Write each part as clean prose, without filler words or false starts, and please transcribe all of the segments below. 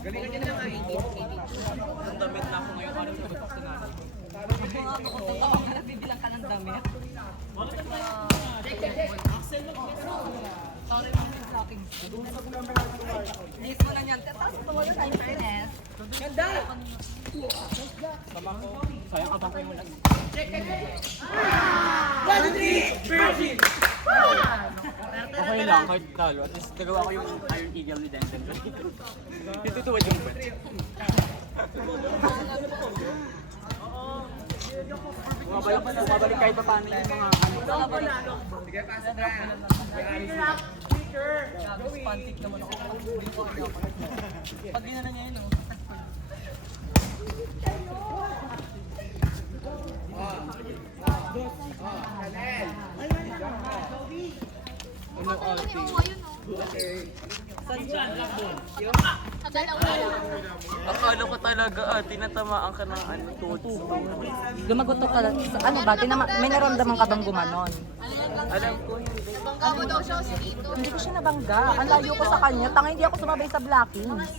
Galingan niya na nga. Ang damit na ako ngayon, parang damit ako sa nanay. Bibilang ka ng damit. Sorry, mga vlogging. Miss mo lang yan. Tapos ito mo yung time fairness. Ganda! Tama ko, sayang abang ko yung ulan. Okay lang, kahit talo. At least nagawa ko yung Iron Eagle ni Denzel. Titutuwad yung puwet. Bumabalik kahit pa paano yung mga ano. Sige, pasok na. Pantik naman ako. Pag ginana niya yun, no? Ano ate? Akala ko talaga tinatamaan ka ng ano, tuts. Gumagutok ka. Ano ba? May naramdaman ka bang gumanon? Alam ko, hindi. Hindi ko siya nabangga. Ang layo ko sa kanya. Tanga hindi ako sumabay sa blockings.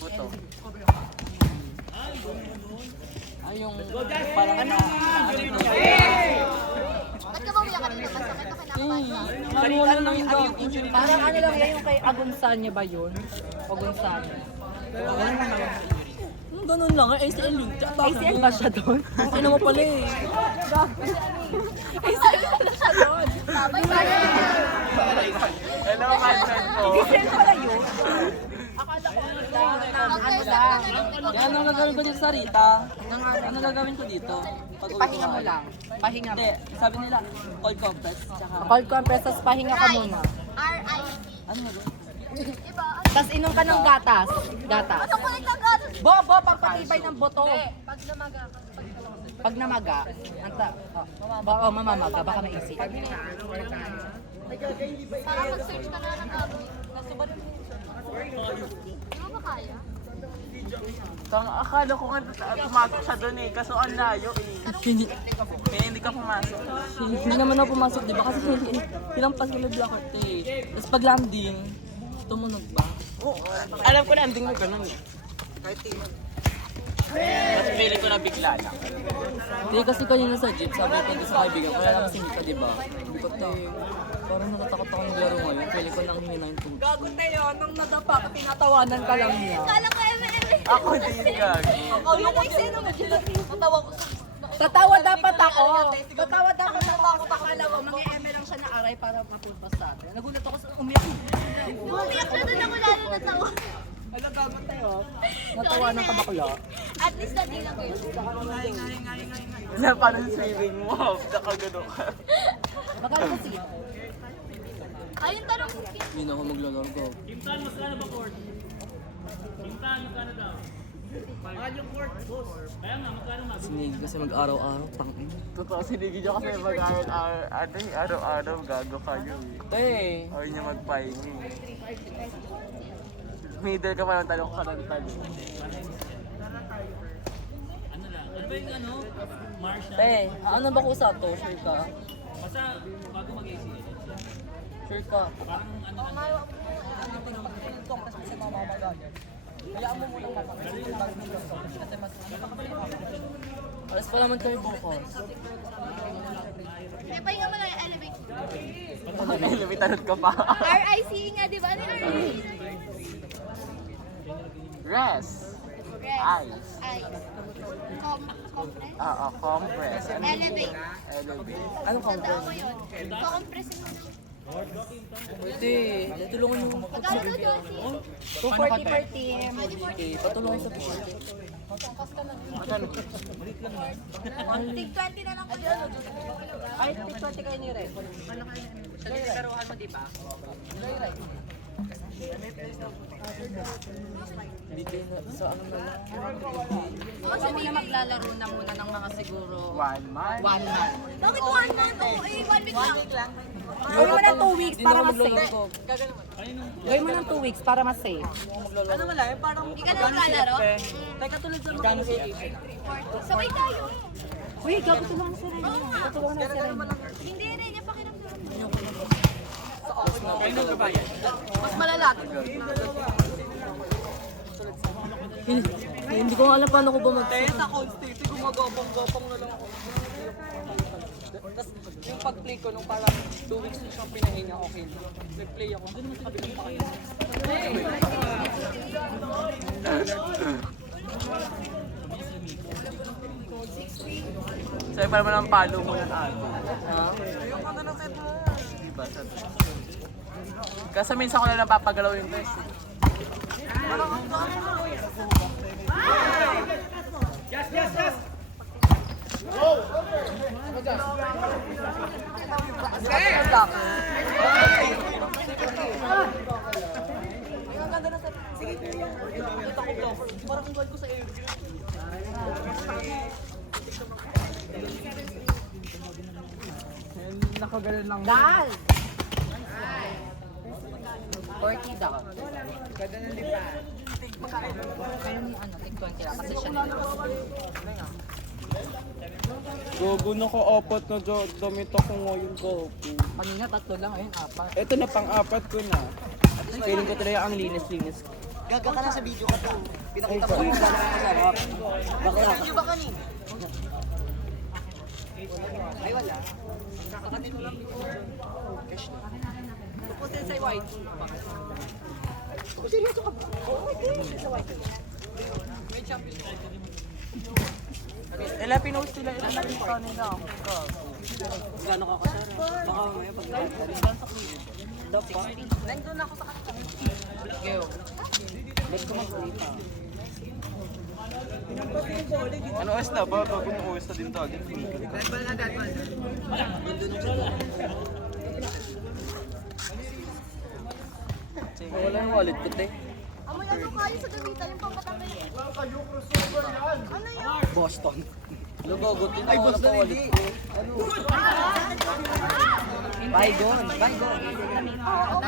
Buto. Ay, yung parang ano yung Ba't ka ba umiyak kanina? Masakit ka kinakabahan ka? ano yung injury na Parang ano lang yan yung kay Agunsanya ba yun? Agunsanya. ganun lang, ACL yun. ACL ba siya doon? Ano mo pala eh. ACL ba siya doon? Hello, content po. ACL pala yun? Akala ko ano lang. Yan ang gagawin ko dito sa Rita. Ano gagawin ko dito? Pahinga mo lang. Pahinga mo. Hindi, sabi nila, cold compress. Tsaka, Cold compress, tapos pahinga ka muna. R.I.P. ano nga ba? Diba? Tapos inom ka ng gatas. Gatas. Ano ko nagkagatas? Bobo, pagpatibay ng boto. Pag namaga ka. Pag namaga, mamamaga, baka maisip. Parang mag-search ka na ng gabi. Di mo ba kaya? Akala ko nga pumasok siya doon eh, kaso ang layo eh. Hindi. Kaya hindi ka pumasok. Hindi naman ako pumasok, di ba? Kasi hinampas ko may blocker eh. Tapos pag landing, tumunog ba? Oo. Alam ko landing mo ganun eh. Tapos pili ko na bigla lang. Hindi kasi kanina sa jeep, sabi ko sa kaibigan, kaya naman si Mika, di ba? Sabi ko, parang natatakot ako maglaro ngayon. Pili ko nang hingin ng tubig. Gago tayo, nung nadapa ka, tinatawanan ka lang niya. Kala ko eme-eme. Ako din gagi. Yung eksena mo sila. Matawa ko. Tatawa dapat ako. Tatawa dapat ako. Akala ko, mang-eme lang siya na aray para mapulpas sa atin. Nagulat ako sa umiyak. Umiyak na doon ako lalo natawa. Alam dapat tayo. Natawanan ka bakla. At least hindi lang kayo. Wala pa ng swimming mo. Nakagano ka. Magkano mo sige? Ayun tanong ko. Hindi na ako maglalaro. Sinigi kasi mag-araw-araw, tangin. Totoo, sinigi niya kasi araw-araw, gago kayo eh. Ayaw niya magpahingi. Middle ka pa ng talong ka ng talong. Ano ba ko sa to? Sure ka? Basta bago mag-ACL. Sure ka? Hayaan mo muna kasi mas Alas pa naman kami bukas. Eh, pahinga mo lang yung elevate. May tanong ka pa. RIC nga, di ba? Ano yung RIC? Rest. Ice. Ice. Compress? Compress. Elevate. Elevate. Anong Tandaan compress? mo yun. Kukompressin mo na. Pwede. Tulungan mo. Magkano to, Josie? 240 per team. Okay, patulungan sa buhay. Tig 20 na lang kayo. Ay, 20 kayo ni Red. Sa literuhan mo, di ba? Hindi kayo sa ano na lang. Ako muna maglalaro na muna ng mga siguro 1 month. 1 month. Bakit 1 month? Oo, eh, 1 week lang. Gawin mo ng 2 weeks para mas safe. magluloko. Gawin mo ng 2 weeks para mas safe. Ano wala, yung parang Hindi ka na naglalaro? Teka tulad sa mga Sabay tayo. Uy, gago tulungan si Rene. Tutulungan na si Rene. Hindi rin, yung pakiramdam. mas malala. Hindi ko alam paano ko ba Kaya sa constante, gumagapang-gapang na lang ako. Tapos yung pag-play ko nung parang 2 weeks na siyang pinahinga, okay na. Nag-play ako, hindi naman sabi ng pakaya. Sabi pa naman ang palo mo ng ate. Ha? Ayun, ganda ng set mo. Diba? Kasi minsan ko na lang papagalaw yung best. Parang goal ko sa air. Nakagalan lang. Gal! 40 daw. Kaya ni ano, tig 20 lang kasi siya nila. Gogo na ka-apat na damit ako ngayon, gogo. Kanina 3 lang, ayun 4. Ito na pang-apat ko na. Feeling ko talaga ang linis-linis. Gaga ka na sa video ka to. Pinakita mo yung gano'n kasarap. Bakla. Video ba kanina? Ay, wala. Kakatin mo lang. Cash na. Tupusin sa white. Seryoso ka ba? Oo, sa white. May champion. Ila pinost nila, ila nakita nila. Gano'n ka kasarap? Baka mamaya pag-dapat. Nandun ako sa kanta. Geo. Ba't ka mag-uita? Ano OS na ba? Bagong OS na din dati. Deadball na, deadball. Wala yung wallet ko, te. Amoy ano kayo sa gamitan yung pampatanggal. Ano yun? Boston. Lugogot din Ay, ako boss na na wallet hindi. ko. Bygone, bygone. Oo,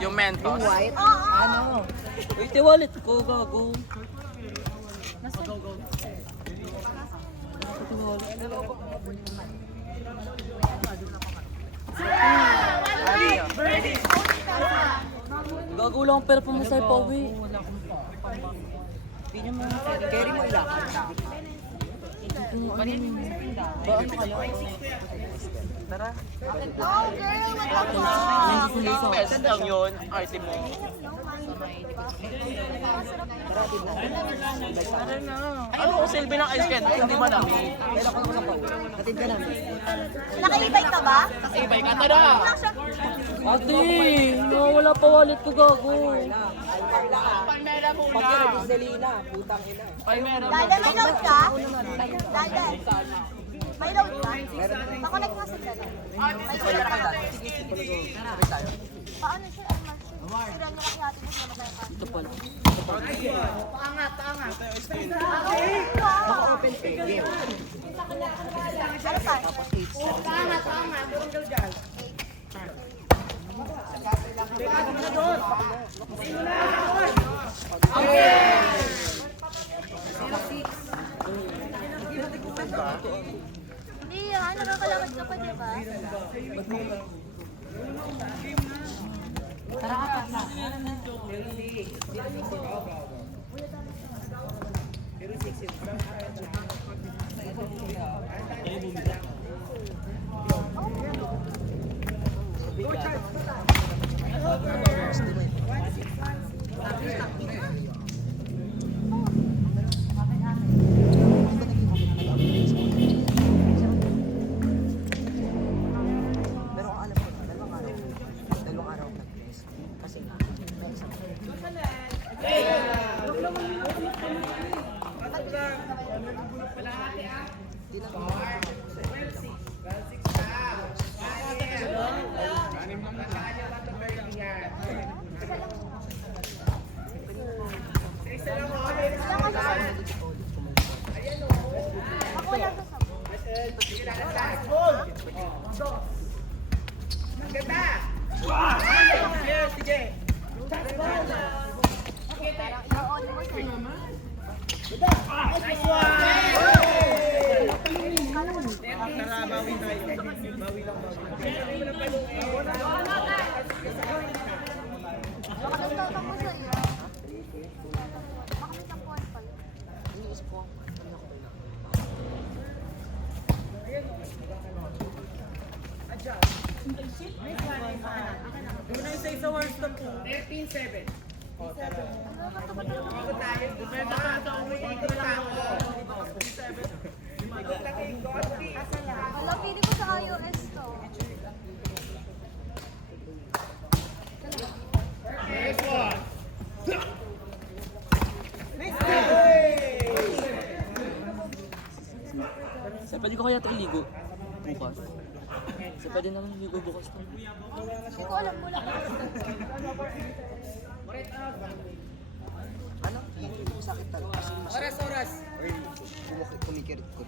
Yung Mentos. White. Ano? Wait, yung wallet ko, gago. Gago lang ang pera pa mo sa pauwi. Carry mo lang. Tara. Oh, girl, what the fuck? Best lang yun, item mo. Ano ko silbi ng ice cream? Hindi ba namin? Kailan ko naman sa pao. Hatid ka namin. Nakaibay ka ba? Ibay ka, tara! Lang siya. Ate, wala pa wallet ko, gago. Pag-irap is Selena, putang ina. Ay, meron. Dada, may load ka? Dada. May load ka? Pakonect nga sa dala. May load ka? Paano siya? Sira niya lang natin mas namatay ka. Ito pala. Naka-open pay. Game. Ano pa? Tapos 8. Hindi yan, nakakalakad ka pa, di ba? Tara, apat na. Pero ang alam ko na, dalawang araw nag-test. Kasi nga, may isang Ako lang sa sabon. Baka may tatang mo sa'yo. Baka may tampuan pala. Wala, pili ko sa iOS to. Sa pwede ko kaya ito iligo bukas. Sa pwede naman iligo bukas to. Hindi ko alam mo lang.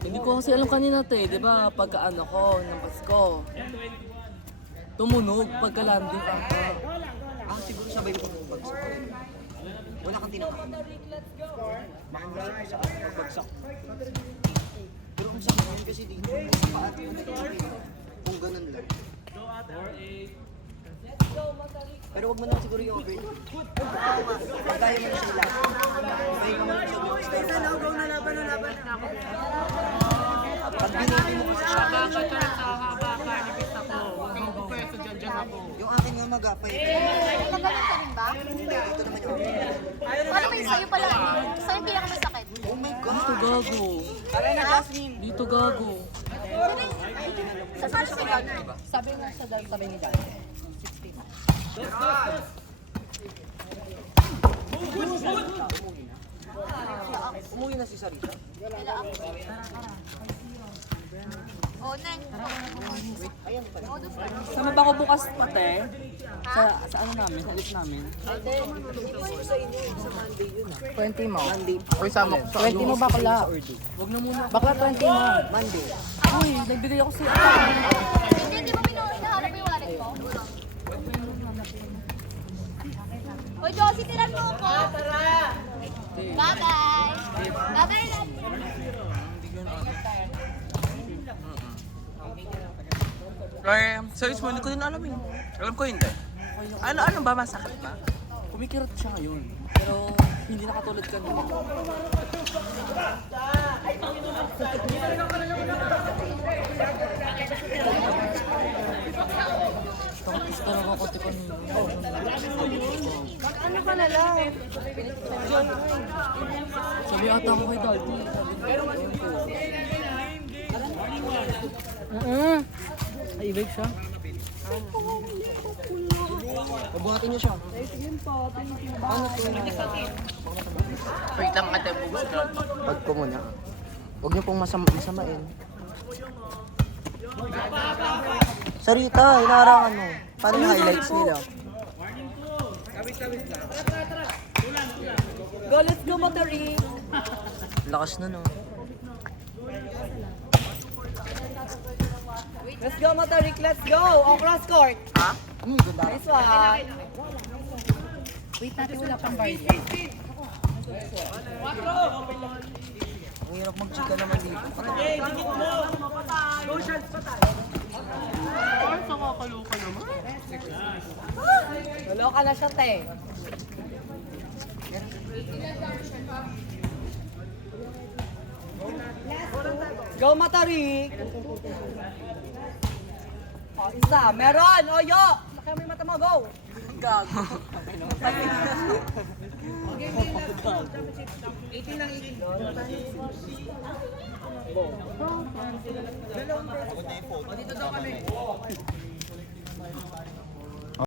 Hindi ko kasi alam kanina te, di ba? Pagka ano ko, ng Pasko. Tumunog pagka landing ako. Siguro sabay ko pagbagsak. Wala kang tinangakan. Baka masakit sa pagbagsak. Pero ang sakit ngayon kasi dito, sa paa, kung ganun lang. Pero wag mo naman siguro yung over. Pagkaya mo na siya lang. Pagkaya mo na siya lang. Pag binili mo kasi siya. Yung akin nga magapay. Magaling ka rin ba? Ito naman yung over. Paano may sa'yo pala? Sa'yo hindi ako masakit. Oh my Dito God! gago. Dito gago. Sa paano si Gunner? Sabi mo sabi ni Dad. Umuwi na si Sarita. Kila ako. Oh, Neng. Oh, doon pa. Sama ba ako bukas ate? Sa ano namin? Sa list namin? 20 mo. Uy, sama ko sa 20 mo bakla. Huwag na muna. Bakla 20 mo. Monday. Uy, nagbigay ako sa Hindi mo hinahanap yung wallet ko? Hoy, Josie, tiran mo ako. Bye-bye. Bye-bye, love. Serious mo, hindi ko din alam yun. Alam ko hindi. Ano ba masakit ba? Kumikirot siya ngayon. Pero hindi nakatulad kanina. Tapos talaga ako ti kanina. Ano ka na lang? Sabi ata ako kay Daddy. Ay, ibig siya. Pabuhatin niyo siya. Wait lang ate, bubus ka. Pag ko muna. Huwag niyo pong masamain. Sarita, hinaharangan mo. Paano yung highlights nila? Go, let's go, Motori. Lakas na no. Let's go, Motorik. Let's go. O, cross court. Ganda. Nice one. Wait natin, wala pang barya. Ang hirap mag-chika naman dito. Tulo ka na siya, te. Go, Motorik. O, isa. Meron. O, yo. Laki mo yung mata mo. Go. Gago.